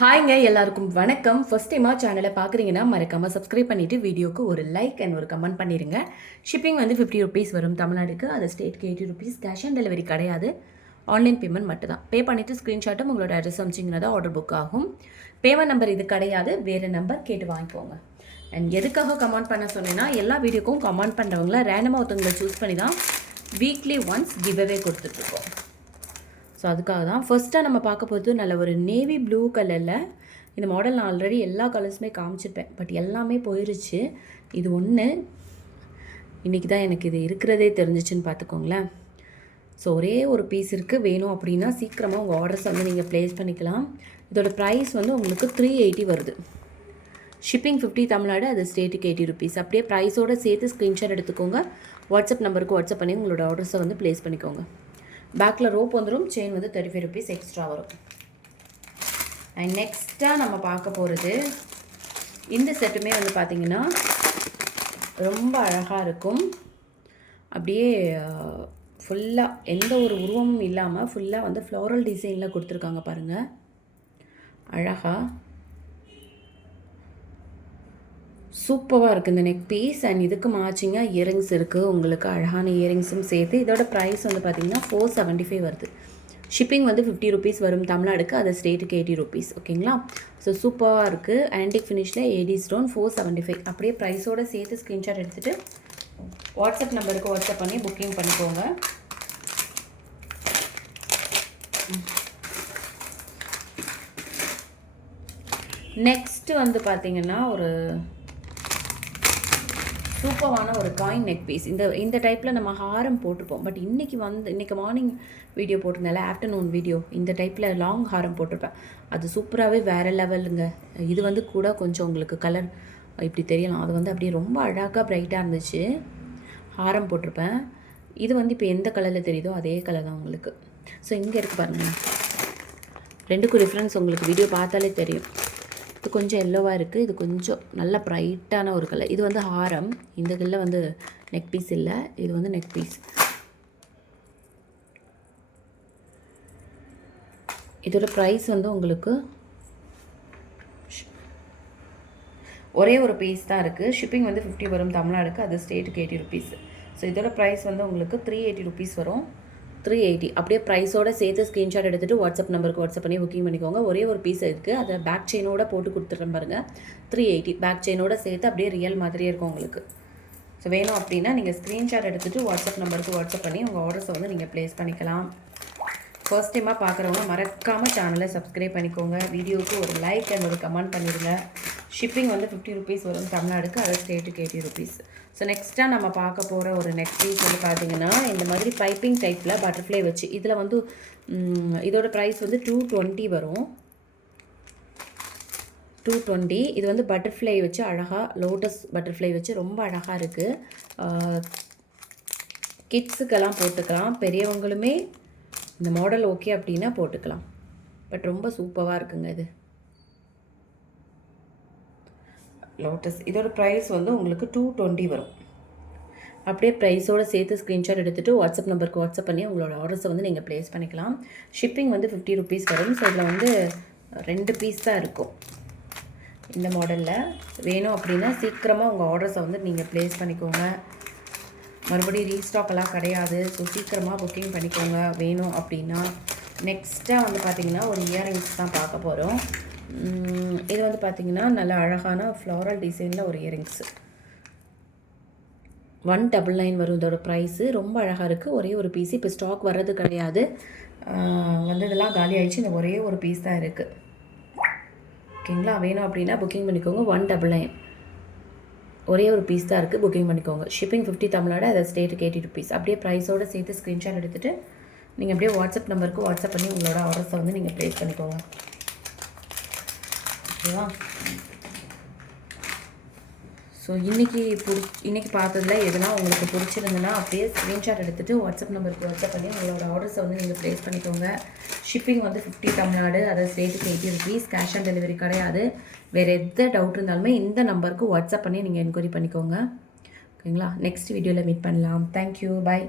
ஹாய்ங்க எல்லாருக்கும் வணக்கம். ஃபர்ஸ்ட் டைமாக சேனலை பார்க்குறீங்கன்னா மறக்காமல் சப்ஸ்கிரைப் பண்ணிவிட்டு வீடியோக்கு ஒரு லைக் அண்ட் ஒரு கமெண்ட் பண்ணிடுங்க. ஷிப்பிங் வந்து 50 ருபீஸ் வரும் தமிழ்நாடுக்கு. அது ஸ்டேட்க்கு 80 ருபீஸ். கேஷ் ஆன் டெலிவரி கிடையாது, ஆன்லைன் பேமெண்ட் மட்டும் தான். பே பண்ணிவிட்டு ஸ்க்ரீன்ஷாட்டும் உங்களோட அட்ரஸ் அமிச்சிங்கன்னா தான் ஆர்டர் புக் ஆகும். பேமெண்ட் நம்பர் இது கிடையாது, வேறு நம்பர் கேட்டு வாங்கிக்கோங்க. அண்ட் எதுக்காக கமெண்ட் பண்ண சொன்னேன்னா, எல்லா வீடியோக்கும் கமெண்ட் பண்ணுறவங்கள ரேண்டமாக ஒருத்தவங்களை சூஸ் பண்ணி தான் வீக்லி ஒன்ஸ் கிவ்அவே கொடுத்துட்ருக்கோம். ஸோ அதுக்காக தான் ஃபர்ஸ்ட்டாக நம்ம பார்க்க போகிறது நல்ல ஒரு நேவி ப்ளூ கலரில். இந்த மாடல் நான் ஆல்ரெடி எல்லா கலர்ஸுமே காமிச்சிருப்பேன், பட் எல்லாமே போயிருச்சு. இது ஒன்று இன்றைக்கி தான் எனக்கு இது இருக்கிறதே தெரிஞ்சிச்சுன்னு பார்த்துக்கோங்களேன். ஸோ ஒரே ஒரு பீஸ் இருக்குது, வேணும் அப்படின்னா சீக்கிரமாக உங்கள் ஆர்டர்ஸ் வந்து நீங்கள் ப்ளேஸ் பண்ணிக்கலாம். இதோட ப்ரைஸ் வந்து உங்களுக்கு 380 வருது. ஷிப்பிங் 50 தமிழ்நாடு, அது ஸ்டேட்டுக்கு 80 ருபீஸ். அப்படியே ப்ரைஸோடு சேர்த்து ஸ்க்ரீன்ஷாட் எடுத்துக்கோங்க. வாட்ஸ்அப் நம்பருக்கு வாட்ஸ்அப் பண்ணி உங்களோட ஆர்டர்ஸை வந்து ப்ளேஸ் பண்ணிக்கோங்க. பேக்கில் ரோப் வந்துடும், செயின் வந்து 35 ருபீஸ் எக்ஸ்ட்ரா வரும். அண்ட் நெக்ஸ்ட்டாக நம்ம பார்க்க போகிறது இந்த செட்டுமே வந்து பார்த்திங்கன்னா ரொம்ப அழகாக இருக்கும். அப்படியே ஃபுல்லாக எந்த ஒரு உருவமும் இல்லாமல் ஃபுல்லாக வந்து ஃப்ளோரல் டிசைனில் கொடுத்துருக்காங்க பாருங்கள், அழகாக சூப்பராக இருக்குது இந்த நெக் பீஸ். அண்ட் இதுக்கு மேட்சிங்காக இயரிங்ஸ் இருக்குது, உங்களுக்கு அழகான இயரிங்ஸும் சேர்த்து. இதோட ப்ரைஸ் வந்து பார்த்திங்கன்னா 475 வருது. ஷிப்பிங் வந்து 50 ருபீஸ் வரும் தமிழ்நாடுக்கு, அது ஸ்டேட்டுக்கு 80 ருபீஸ். ஓகேங்களா? ஸோ சூப்பராக இருக்குது. ஆன்டிக் ஃபினிஷில் ஏடி ஸ்டோன் 475. அப்படியே ப்ரைஸோடு சேர்த்து ஸ்க்ரீன்ஷாட் எடுத்துகிட்டு வாட்ஸ்அப் நம்பருக்கு வாட்ஸ்அப் பண்ணி புக்கிங் பண்ணிக்கோங்க. நெக்ஸ்ட்டு வந்து பார்த்திங்கன்னா ஒரு சூப்பரான ஒரு காயின் நெக் பீஸ். இந்த டைப்பில் நம்ம ஹாரம் போட்டிருப்போம், பட் இன்றைக்கி மார்னிங் வீடியோ போட்டிருந்தால, ஆஃப்டர்நூன் வீடியோ இந்த டைப்பில் லாங் ஹாரம் போட்டிருப்பேன். அது சூப்பராகவே வேறு லெவலுங்க. இது வந்து கூட கொஞ்சம் உங்களுக்கு கலர் இப்படி தெரியலாம், அது வந்து அப்படியே ரொம்ப அழகாக ப்ரைட்டாக இருந்துச்சு. ஹாரம் போட்டிருப்பேன். இது வந்து இப்போ எந்த கலரில் தெரியுதோ அதே கலர் தான் உங்களுக்கு. ஸோ இங்கே இருக்குது பாருங்கள், ரெண்டுக்கும் டிஃப்ரென்ஸ் உங்களுக்கு வீடியோ பார்த்தாலே தெரியும். இது கொஞ்சம் எல்லோவாக இருக்குது, இது கொஞ்சம் நல்ல ப்ரைட்டான ஒரு கலர். இது வந்து ஹாரம், இந்த கல்லில் வந்து நெக் பீஸ் இல்லை, இது வந்து நெக் பீஸ். இதோட ப்ரைஸ் வந்து உங்களுக்கு ஒரே ஒரு பீஸ் தான் இருக்குது. ஷிப்பிங் வந்து 50 வரும் தமிழ்நாடுக்கு, அது ஸ்டேட்டுக்கு 80 ருபீஸ். ஸோ இதோட ப்ரைஸ் வந்து உங்களுக்கு 380 ருபீஸ் வரும். 380 அப்படியே ப்ரைஸோடு சேர்த்து ஸ்க்ரீன்ஷாட் எடுத்துகிட்டு வாட்ஸ்அப் நம்பருக்கு வாட்ஸ்அப் பண்ணி புக்கிங் பண்ணிக்கோங்க. ஒரே ஒரு பீஸ் இருக்குது, அதை பேக் செயினோட போட்டு கொடுத்துட்றேன் பாருங்கள். 380 பேக் செயினோட சேர்த்து அப்படியே ரியல் மாதிரியே இருக்கும் உங்களுக்கு. ஸோ வேணும் அப்படின்னா நீங்கள் ஸ்க்ரீன்ஷாட் எடுத்துகிட்டு வாட்ஸ்அப் நம்பருக்கு வாட்ஸ்அப் பண்ணி உங்கள் ஆர்டர்ஸை வந்து நீங்கள் ப்ளேஸ் பண்ணிக்கலாம். ஃபர்ஸ்ட் டைமாக பார்க்குறவங்க மறக்காமல் சேனலை சப்ஸ்கிரைப் பண்ணிக்கோங்க. வீடியோவுக்கு ஒரு லைக் அண்ட் ஒரு கமெண்ட் பண்ணிடுங்க. ஷிப்பிங் வந்து 50 ருபீஸ் வரும் தமிழ்நாடுக்கு, அது ஸ்டேட்டுக்கு 80 ருபீஸ். ஸோ நெக்ஸ்ட்டாக நம்ம பார்க்க போகிற ஒரு நெக் பீஸ் வந்து பார்த்திங்கன்னா இந்த மாதிரி பைப்பிங் டைப்பில் பட்டர்ஃப்ளை வச்சு, இதில் வந்து இதோட ப்ரைஸ் வந்து 220 வரும். 220. இது வந்து பட்டர்ஃப்ளை வச்சு அழகாக லோட்டஸ் பட்டர்ஃப்ளை வச்சு ரொம்ப அழகாக இருக்குது. கிட்ஸுக்கெல்லாம் போட்டுக்கலாம், பெரியவங்களுமே இந்த மாடல் ஓகே அப்படின்னா போட்டுக்கலாம். பட் ரொம்ப சூப்பராக இருக்குங்க இது லோட்டஸ். இதோட ப்ரைஸ் வந்து உங்களுக்கு 220 வரும். அப்படியே ப்ரைஸோடு சேர்த்து ஸ்க்ரீன்ஷாட் எடுத்துகிட்டு வாட்ஸ்அப் நம்பருக்கு வாட்ஸ்அப் பண்ணி உங்களோட ஆர்டர்ஸை வந்து நீங்கள் ப்ளேஸ் பண்ணிக்கலாம். ஷிப்பிங் வந்து 50 ருபீஸ் வரும். ஸோ இதில் வந்து 2 பீஸ் தான் இருக்கும் இந்த மாடலில். வேணும் அப்படின்னா சீக்கிரமாக உங்கள் ஆர்டர்ஸை வந்து நீங்கள் ப்ளேஸ் பண்ணிக்கோங்க. மறுபடியும் ரீஸ்டாக்கெல்லாம் கிடையாது. ஸோ சீக்கிரமாக புக்கிங் பண்ணிக்கோங்க வேணும் அப்படின்னா. நெக்ஸ்ட்டாக வந்து பார்த்திங்கன்னா ஒரு இயரிங்ஸ் தான் பார்க்க போகிறோம். இது வந்து பார்த்திங்கன்னா நல்ல அழகான ஃப்ளாரல் டிசைனில் ஒரு இயரிங்ஸு 199 வரும். இதோட ப்ரைஸு ரொம்ப அழகாக இருக்குது. ஒரே ஒரு பீஸ் இப்போ ஸ்டாக் வர்றது கிடையாது, வந்ததெல்லாம் காலி ஆகிடுச்சு. இந்த ஒரே ஒரு பீஸ் தான் இருக்குது. ஓகேங்களா? வேணும் அப்படின்னா புக்கிங் பண்ணிக்கோங்க. 199 ஒரே ஒரு பீஸ் தான் இருக்குது, புக்கிங் பண்ணிக்கோங்க. ஷிப்பிங் 50 தமிழ்நாடு, அதை ஸ்டேட்டுக்கு 80 ருபீஸ். அப்படியே ப்ரைஸோடு சேர்த்து ஸ்க்ரீன்ஷாட் எடுத்துகிட்டு நீங்கள் அப்படியே வாட்ஸ்அப் நம்பருக்கு வாட்ஸ்அப் பண்ணி உங்களோட ஆர்டர்ஸை வந்து நீங்கள் ப்ளேஸ் பண்ணிக்கோங்க. ஓகேவா? ஸோ இன்றைக்கி பார்த்ததில் எதெல்லாம் உங்களுக்கு பிடிச்சிருந்துன்னா அப்படியே ஸ்க்ரீன்ஷாட் எடுத்துகிட்டு வாட்ஸ்அப் நம்பருக்கு வாட்ஸ்அப் பண்ணி உங்களோட ஆர்டர்ஸை வந்து நீங்கள் ப்ளேஸ் பண்ணிக்கோங்க. ஷிப்பிங் வந்து 50 தமிழ்நாடு, அதை ஸ்டேட்டுக்கு 80 ருபீஸ். கேஷ் ஆன் டெலிவரி கிடையாது. வேறு எந்த டவுட் இருந்தாலுமே இந்த நம்பருக்கு வாட்ஸ்அப் பண்ணி நீங்கள் என்கொயரி பண்ணிக்கோங்க. ஓகேங்களா? நெக்ஸ்ட் வீடியோவில் மீட் பண்ணலாம். தேங்க்யூ, பாய்.